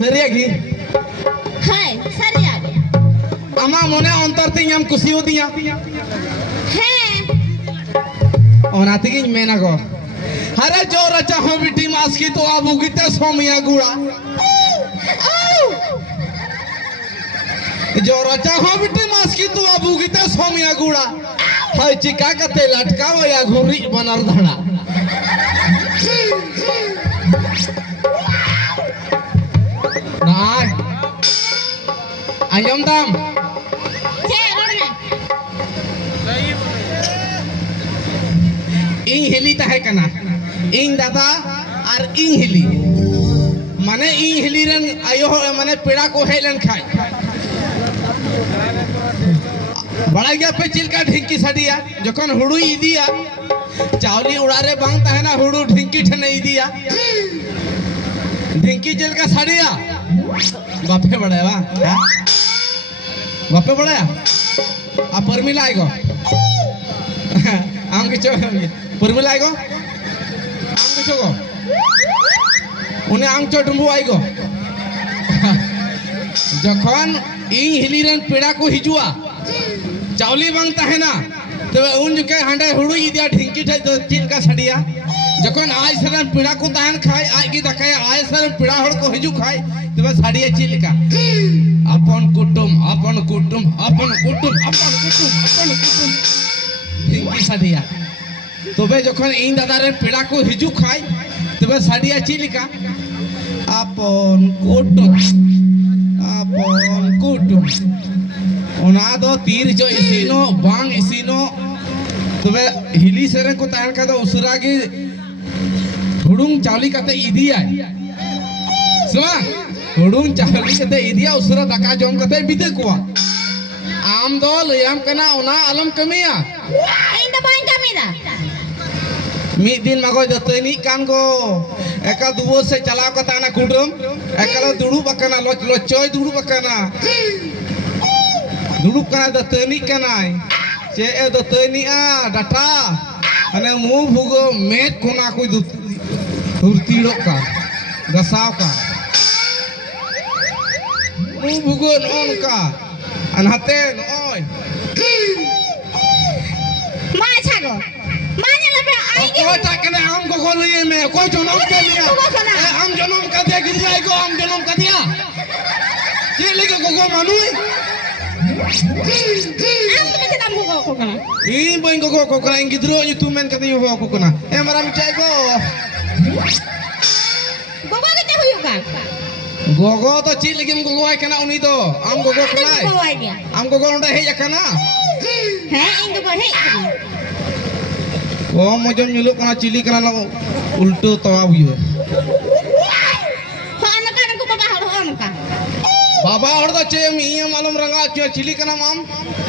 सरियागी हाय सरियागी आमा मोने अंतर तीन हम कुसी होती हैं और आते की मैंने को हरे जो रचा हो बिटी मास की तो आबू की ते सोमिया गुड़ा जो रचा हो बिटी मास की तो आबू की ते सोमिया गुड़ा हाय चिका का ते लटका वो या घुरी बनर धड़ा नाय आयम दाम इन हिली ताहे कना इन दादा और इन हिली माने इन हिली रन आयो माने पेड़ा को हेलन खाए बड़ा गया पे चिलका ढिंकी सड़िया जखन हुड़ू इदिया चावली उड़ारे बांग ताहे ना हुड़ू ढिंकी ठने इदिया ढिंकी चिलका सड़िया बापे बड़ा वा बापे बड़ा आ परमिला आएगो आम के चो परमिला आएगो आम के चो को उन्हें आम चो डुम्बू आएगो जखन इन हिली रन पेड़ा को हिजुआ चावली बांग ताहे ना तो उन जो के हांडे हुड़ू इदिया ढिंकी ठे तो चिलका सड़िया जखन आज सरन पेड़ा को ताहन खाए आज की दखाए आज सरन पेड़ा हड़ को हिजु खाए तो साड़िया चिलका अपन कुटुम ढिंकी साड़िया तबे जखन इन दादा रे पेड़ा को हिजु खाए तबे साड़िया चिलका अपन कुटुम ओना दो तीर जो इसिनो बांग इसिनो तबे हिली सेरे को ताहन का तो उसरा की हुड़ुंग चावली कते इदिया सुना हुड़ुंग चावली कते इदिया उसरा दका जम कते बिदे कुआ आम दो लयम कना ओना अलम कमिया इन द बाइन कमिदा मी दिन मगो दतनी कान को एका दुबो से चलाव कता ना कुडुम एकला दुड़ू बकना लोचोय दुड़ू बकना दुड़ू कना दतनी कनाय चे ए दतनी आ डाटा अने मुंह भुगो मेट कोना कोई धुरतीड़ो का गसाव का मुंह भुगो नोन का अनहते ओय मा छागो माने लबे आएगी ओ टाकने हम को लिए में कोई जन्म के लिया हम जन्म का दे गिर को हम जन्म का दिया ये लेके को मानुई am kita tamu ko kana ini boy ko kana ingidro ni tu men kata yo ko kana maram cai ko gogo kita huyu ka gogo to chi lagi am gogo ai kana uni to am gogo kana am gogo onde hej akana he ing gogo hej ko mo jom nyuluk kana cili kana na ultu tawa buyo ho anak anak ko baba halo amka बाबा और तो चे मी मालूम रंगा चे chilli कना माम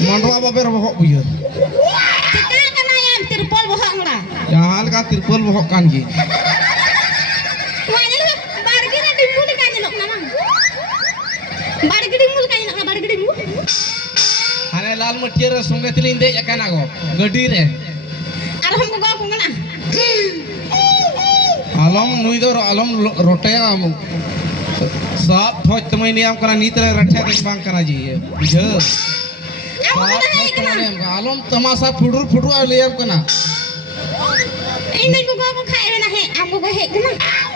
मंडवा बाबे रबो बुयो चिता कना याम तिरपल बहंगला जहाल का तिरपल बहो कान की वाले बारगी ना डिमुल कानी लोक ना बारगी डिमुल कानी ना बारगी डिमुल अरे लाल मटियर संगे तिलिन दे एकना गो गडी रे अरे हम गो को ना आलम नुई दो आलम रोटे साफ फौज तमय नियम कना नीतरे रठे के बांग कना जी बुझ आलम तमाशा फुडुर फुडु लेम कना इन को खाए ना है हम को हे कना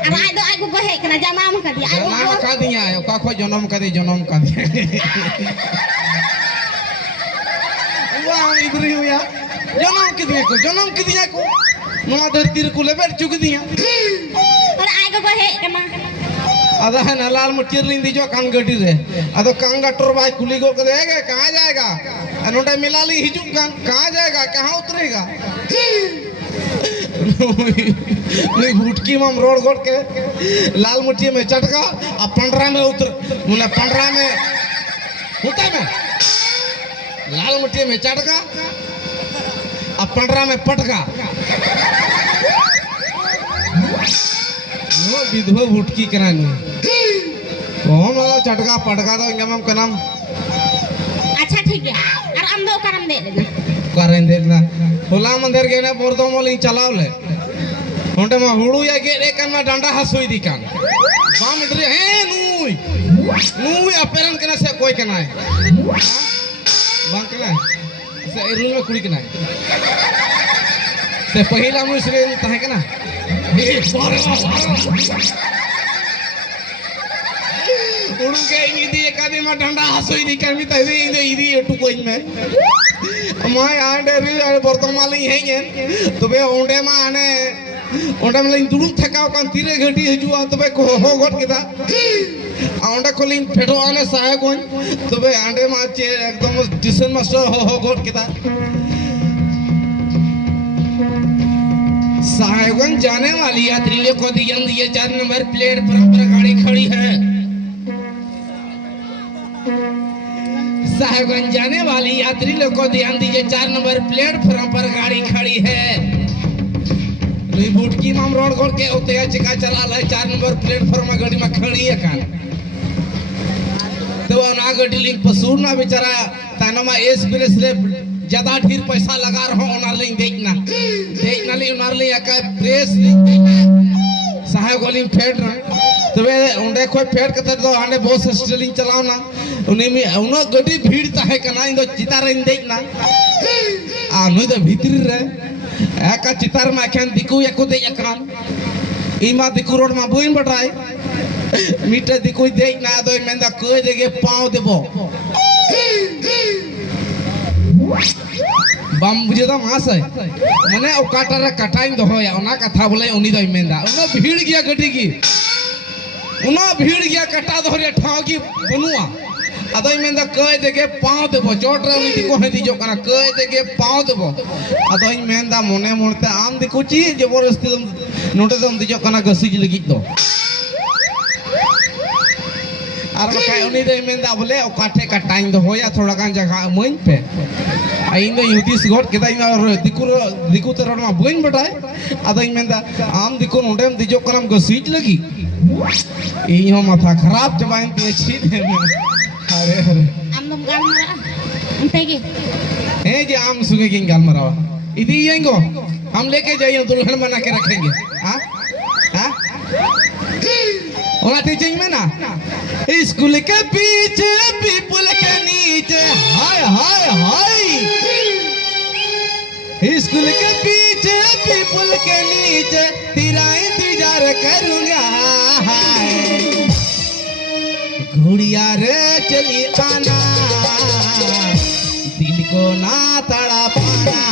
अब आई को हे कना जन्म का दिया जन्म का दिया का खो जन्म का दिया वाह इधर या जन्म के दिया को नवा धरती को लेबे चुक दिया और आई को हे कना अदा है ना लाल मटियर लिंग दीजो कान गड्डी रे अदो कान गटर भाई खुली गो कदे है कहां जाएगा अनोटे मिलाली हिजू कान कहां जाएगा कहां उतरेगा नहीं भुटकी मम रोड गोड़ के लाल मटिया में चटका अब पंडरा में उतर मुने पंडरा में होता में लाल मटिया में चटका अब पंडरा में पटका नो विधवा भुटकी करानी कौन वाला चटका पटका तो इंगम कनाम अच्छा ठीक है और हम दो करम दे देना करें देखना होला मंदिर के ने बोरदो मोली चलाव ले होंडे मा हुड़ू या गे रे कन मा डंडा हसुई दिकान बाम इधर हे नुई नुई नुई अपेरन कना से कोई कना है बांग कना है से रूल में कुड़ी कना है से पहिला मुई से तहे कना ए उड़ू के इदी एकादी मा डंडा हसोई दी करमी तई इदी एटू कोई में माय आंडे री बर्तमाली हेंगे तबे ओंडे मा आने ओंडे में दुड़ुम थकाव कान तीरे घटी हजुआ तबे को हो गट केदा ओंडे कोलिंग फेडो आने सहाय कोन तबे आंडे मा चे एकदम ट्यूशन मास्टर हो गट केदा साहेबगंज जाने वाली यात्रियों को दिए 4 नंबर प्लेटफार्म पर गाड़ी खड़ी है। साहेबगंज जाने वाली यात्री लोग को ध्यान दीजिए 4 नंबर प्लेटफार्म पर गाड़ी खड़ी है। बुटकी माम रोड गोड़ के होते चिका चला ले 4 नंबर प्लेटफार्म में गाड़ी में खड़ी है कान तो ना गाड़ी लिंक पसूर ना बेचारा तानमा एक्सप्रेस ले ज्यादा ढेर पैसा लगा रहा ओनर लिंक देखना ले ओनर लिंक का प्रेस लिंक साहेब गोली फेड रहा तबे ओंडे कोई फेड कते तो आंडे बॉस स्टेलिंग चलाओ ना उनी में उनो गडी भीड़ ताहे कना इन दो चितार इन देखना आ नुई दो भीतर रे एका चितार मा खेन दिकु एको दे यकान इमा दिकु रोड मा बुइन बटाई मीटे दिकु देखना दो मेंदा कोई देगे पाव देबो बम बुझे दा मास है माने ओकाटा रे कटाइन दो या ओना कथा बोले उनी दो मेंदा उनो भीड़ गया गडी की उना भीड़ गया कटा धोरे ठाव की बनुआ अदई मेंदा कय देगे पाव देबो चोट रे उनी दिको हे दिजो कना कय देगे पाव देबो अदई मेंदा मने मोनते आम दिको ची जबरदस्ती नोटे दम दिजो कना गसी लगी दो आर बकाय उनी दई मेंदा बोले ओकाठे कटाइन दो होया थोड़ा गान जगह मोइन पे आइन दो युदिस गोट केदा इन दिकु ते रोड मा बोइन बटाय अदई मेंदा आम दिको नोटेम दिजो कना गसी लगी इहो माथा खराब जबाइन पे छी अरे अरे आम दम गाल मरा अंते के हे जे आम सुगे किंग गाल मरावा इदी येंगो हम लेके जाइए दुल्हन बना के रखेंगे हां हां ओना टीचिंग में ना स्कूल के पीछे पीपल के नीचे हाय हाय हाय स्कूल के पीछे पीपल के नीचे तेरा इंतजार करूंगा घुड़िया रे चली आना दिल को ना तड़ा पाना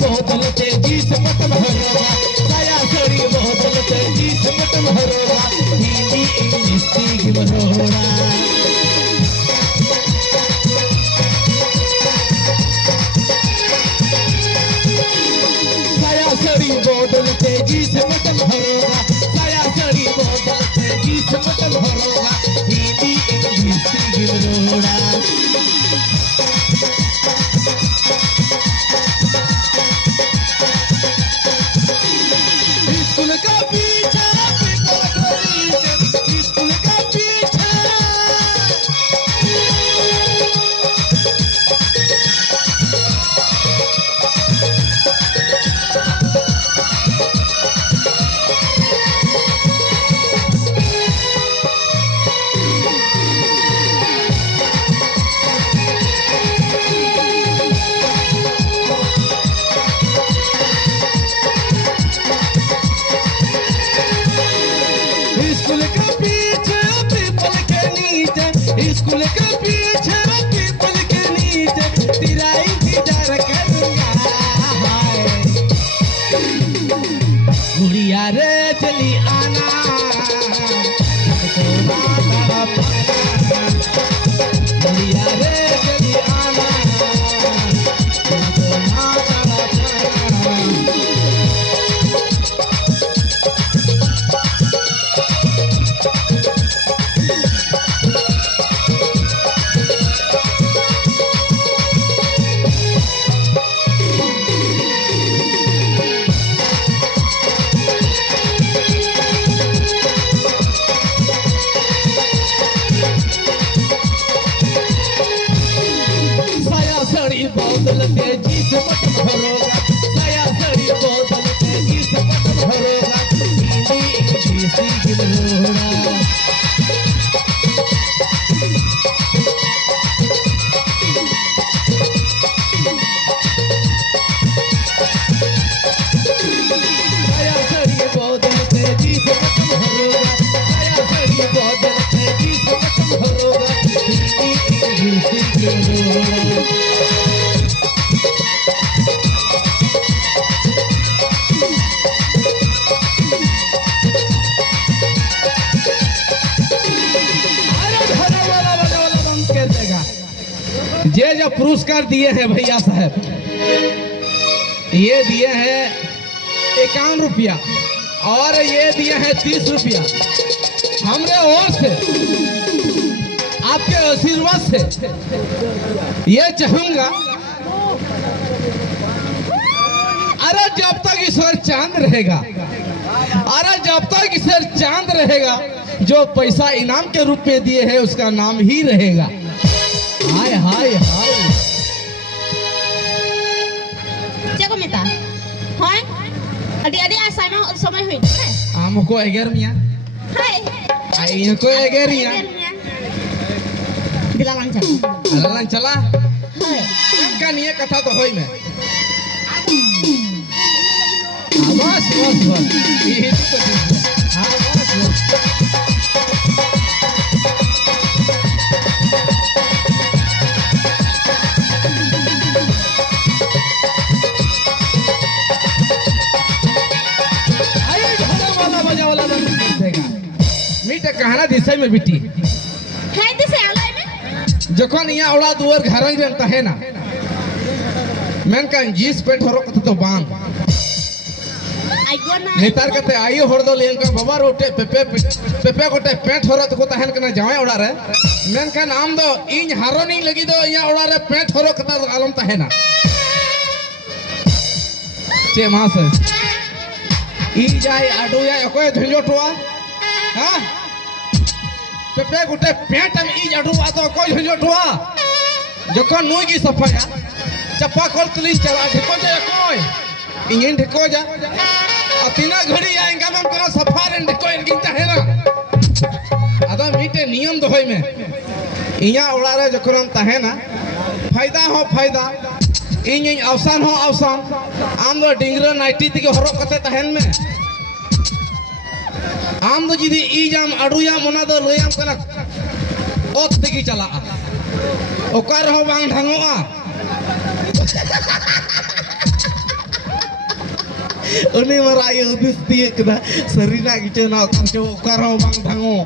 बोतल तेजी से मत भरोगा साया सड़ी बोतल तेजी से मत भरोगा हिंदी इंग्लिश सीख भरोगा साया सड़ी बोतल तेजी से मत भरोगा साया सड़ी बोतल तेजी से मत भरोगा हिंदी इंग्लिश सीख भरोगा स्कूल का पीछा स्कूल के पीछे पीपल के नीचे, स्कूल के पीछे पीपल के नीचे तेरा इंतजार करूंगा। गुड़िया रे चली आना, गुड़िया रे चली आना, बोतल तेजी से बटन भरोगा, साया सड़ी बोतल तेजी से बटन भरोगा, पीली खीसी गिलोड़ा। साया सड़ी बोतल तेजी से बटन भरोगा, साया सड़ी बोतल तेजी से बटन भरोगा, पीली खीसी गिलोड़ा। ये जो पुरस्कार दिए हैं भैया साहब, ये दिए हैं 51 रुपया और ये दिए हैं 30 रुपया। हमरे ओर से आपके आशीर्वाद से ये चाहूंगा, अरे जब तक ईश्वर चांद रहेगा, अरे जब तक ईश्वर चांद रहेगा, जो पैसा इनाम के रूप में दिए हैं उसका नाम ही रहेगा। हाय हाय हाय Cakap minta. Hoi. Adik-adik asal mau sampai hui. हमको एगर मियाँ, Hai. इनको एगर मियाँ, Bilang lancar. अल्लाह चला Hai. का निये कथा तो होई में। बस बस बस ये तो हाँ बस बस। कहाना दिशा में बिटी Hai tu saya alai me. जखन यहाँ औड़ा दुआर घर रहता है ना, मैं का जींस पेंट हरो कत तो बांग Ai guna. नेतार कते आइयो हर दो लेन का बाबा रोटे पेपे पेपे कोटे पेंट हरो तो कोता हन कना जावे औड़ा रे, मैं का नाम दो इन हारो नहीं लगी दो यहाँ औड़ा रे पेंट हरो कता आलम ता है ना चे मास ई जाय आडू या कोई झंझोटवा हां पेपे गोटे पेंट हम ई आडू आ तो कोई झंझोटवा जखन नुई की सफाया चप्पा खोल तुली चला ढको जा कोई इंजन ढको जा अतिना घड़ी आएगा हम कना सफार ढको इनकी चाहे ना अदा मीटे नियम दोहई में इया उड़ा रे जखन हम ताहे ना फायदा हो फायदा इन अवसान हो अवसान आम दो डिंगरा नाइटी तक हरो कते तहन में आम दो जिदी ई जाम अडुया मना दो लयाम कना ओत तकी चला ओकर हो बांग ढंगोआ उन्हें मराई उदिस दिए कना सरीना गिचे ना कंचो ओकर हो बांग ढंगो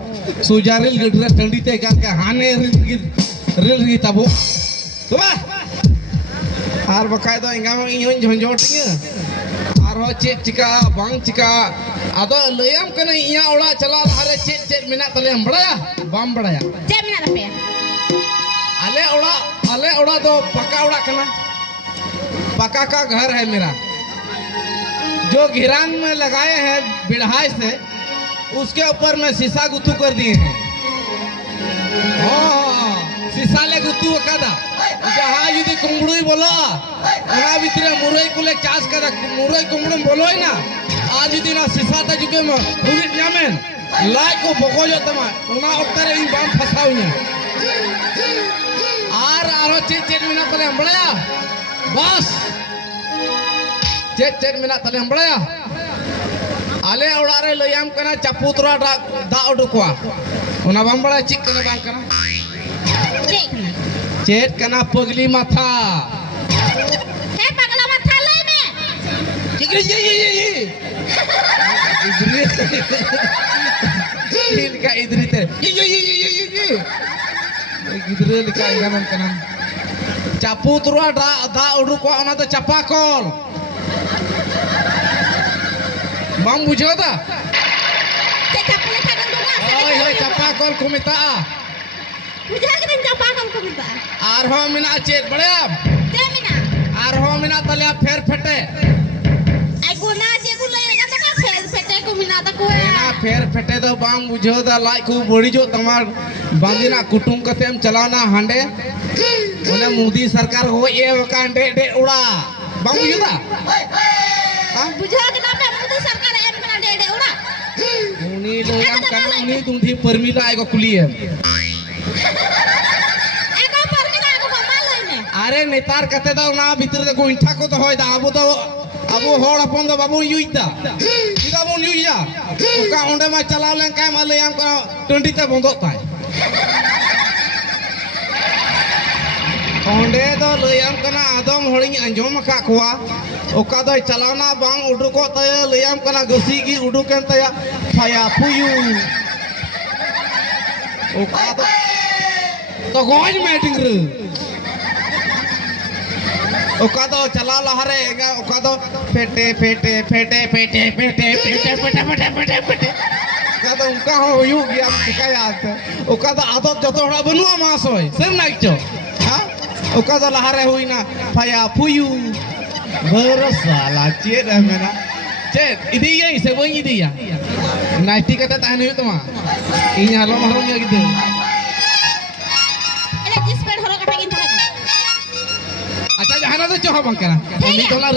सुजारिल गडरा ठंडी ते का हाने रिल गी तबो तो आर बकाय दो इंगा में इन झंझोटिया आर हो चेक चिका बांग चिका आदो लयाम कने इया ओड़ा चला हारे चेक चेक मिना तले हम बड़ाया बाम बड़ाया Cek mina tapi. आले ओड़ा दो पक्का ओड़ा कना पक्का का घर है मेरा जो घिरान में लगाए हैं बिढ़ाई से उसके ऊपर में शीशा गुत्तू कर दिए हैं शीशा ले गुत्तू कदा जहाँ यदि कुंबड़ू बोलो ओना भीतर मुरई को ले चास कदा मुरई कुंबड़ू बोलो ना आज यदि ना शीशा ता जुके में हुई जामेन लाइक को बको जो तमा ओना ओक्तारे इन बाम फसाऊ ने आर आरो चेक मिना तले हम बड़ाया बस चेक मिना तले हम बड़ाया आले ओड़ा रे लयाम कना चापुतरा दा उडुकवा ओना बाम बड़ा चिक कना बाम कना Cek kena. चेट कना पगली माथा Hei pagala mata lai me. चिकरी ये इधरी लिखा इधरी ते ये इधरी लिखा इधर कना चापुतरा दा उडुकवा ओना तो चापाकल बाम बुझो ता Cek kapule kadang dulu. ओय होय चापाकल को मिता Bujar kita japa kamu ko minta. आरहो मिना चेट बड़े Cek mina. आरहो मिना तलिया फेर फटे Ai guna cek gula ya kata fel pete ko mina ta ko ना फेर फटे तो बांग बुझो दा लाई को बड़ी जो तमार बांदिना कुटुम कतेम चलाना हांडे ओने मोदी सरकार हो ये कांडे डे उड़ा बांग बुझो दा हां Bujar kita pe mutu sarkar em kena dede ura. उनी लोयाम कना उनी तुमथी परमिला आइगो कुलिए Eko permina aku mama lai me. अरे नेतार कते दा ना भीतर दे को इंठा को तो होय दा अबो होड़ अपन दो बाबू युइता सीधा बोन युइया ओका ओंडे मा चलाव लेन काय मा लयाम का 20 ते बंदो ताय ओंडे दो लयाम कना आदम होड़िंग अंजम का कोआ ओका दो चलावना बांग उडुको तय लयाम कना गसी की उडुकन तय फाया पुयु ओका तो गोज मीटिंग रे ओका दो चला लहरे ओका दो फेटे फेटे फेटे फेटे फेटे फेटे फेटे फेटे फेटे फेटे ओका दो उनका हो यू गया शिकायत ओका दो आदत जतो हड़ा बनुआ मास होय सेम नाइक चो हां ओका दो लहरे हुई ना फाया फुयू बरसाला चेत है मेरा चेत इदी ये से वही इदी या नाइटी कते ताहन हुई तमा इन हालो मारो nya gitu Ele dispel horo kata gin thaka. अच्छा जहाना तो चोहा बंकरा